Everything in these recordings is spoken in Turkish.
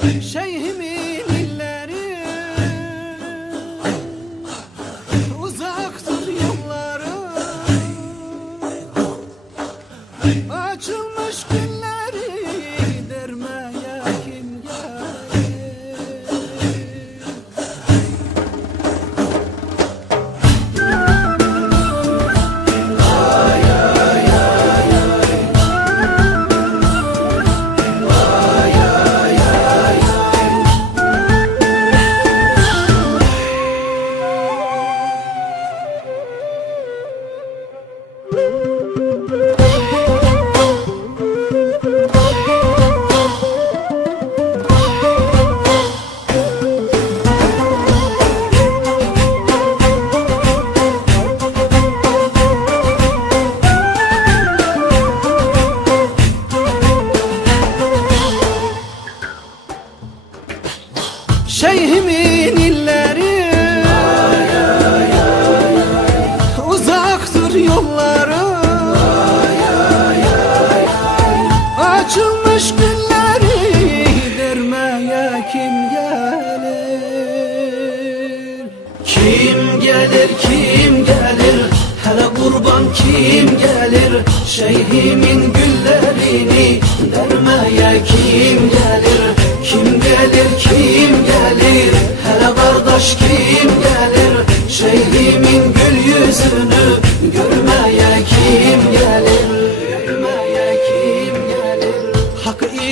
Şeyhimin illeri Uzaktır yolları Açılmış günleri Şeyhimin illeri. Uzaktır yolları. Açılmış günleri Dermeye kim gelir? Kim gelir kim gelir? Hele kurban kim gelir? Şeyhimin güllerini Dermeye kim gelir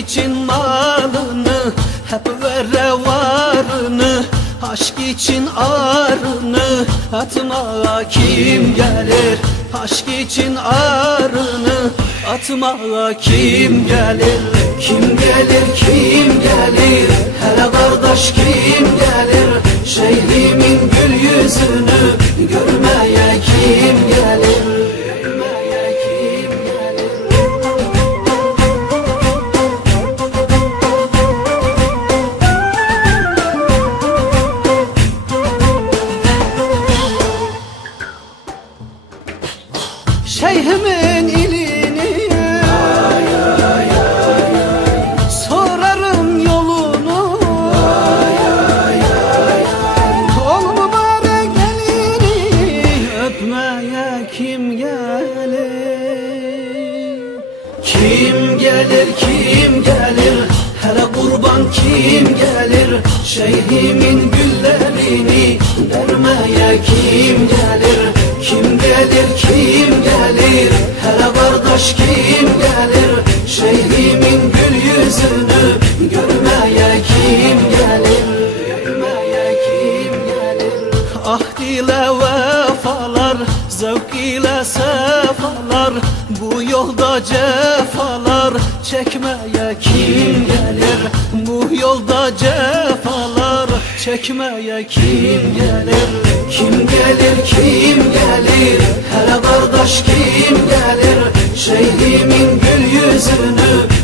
için malını Hep vere varını Aşk için arını atmaya kim gelir? Aşk için arını atmaya kim gelir? Kim gelir kim gelir? Hele kardeş kim gelir? Şeyhimin gül yüzünü Şeyhimin ilini Sorarım yolunu. Ol mübarek elini Öpmeye kim gelir? Kim gelir kim gelir? Hele kurban kim gelir? Şeyhimin güllerini Dermeye kim gelir Ahd ile vefalar Zevk ile sefalar Bu yolda cefalar Çekmeye kim gelir? Bu yolda cefalar Çekmeye kim gelir? Kim gelir kim gelir? Hele kardeş kim gelir? Şeyhimin gül yüzünü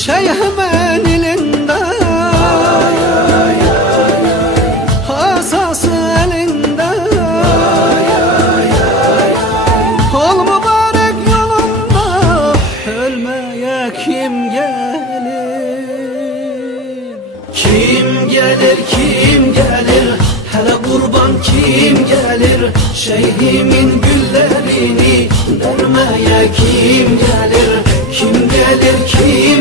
Şeyhimin elinde. Asası elinde. Ol mübarek yolunda Ölmeye kim gelir? Kim gelir kim gelir? Hele kurban kim gelir? Şeyhimin güllerini Dermeye kim gelir? Kim gelir kim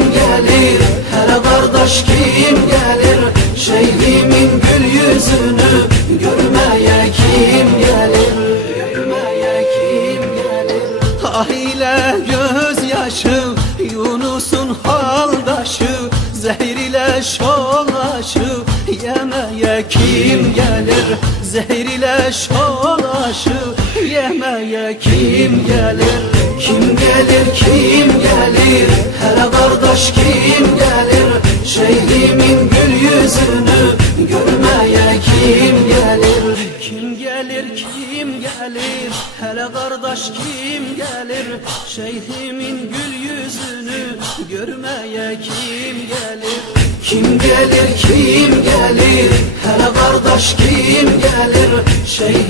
Ah ile gözyaşı Yunus'un haldaşı Zehir ile şolaşı. Yemeye kim gelir Zehir ile şolaşı. Yemeye kim gelir Kim gelir kim gelir? Hele kardeş kim Kardeş kim gelir? Şeyhimin gül yüzünü görmeye kim gelir? Kim gelir kim gelir? Hele kardeş kim gelir? Şeyhimin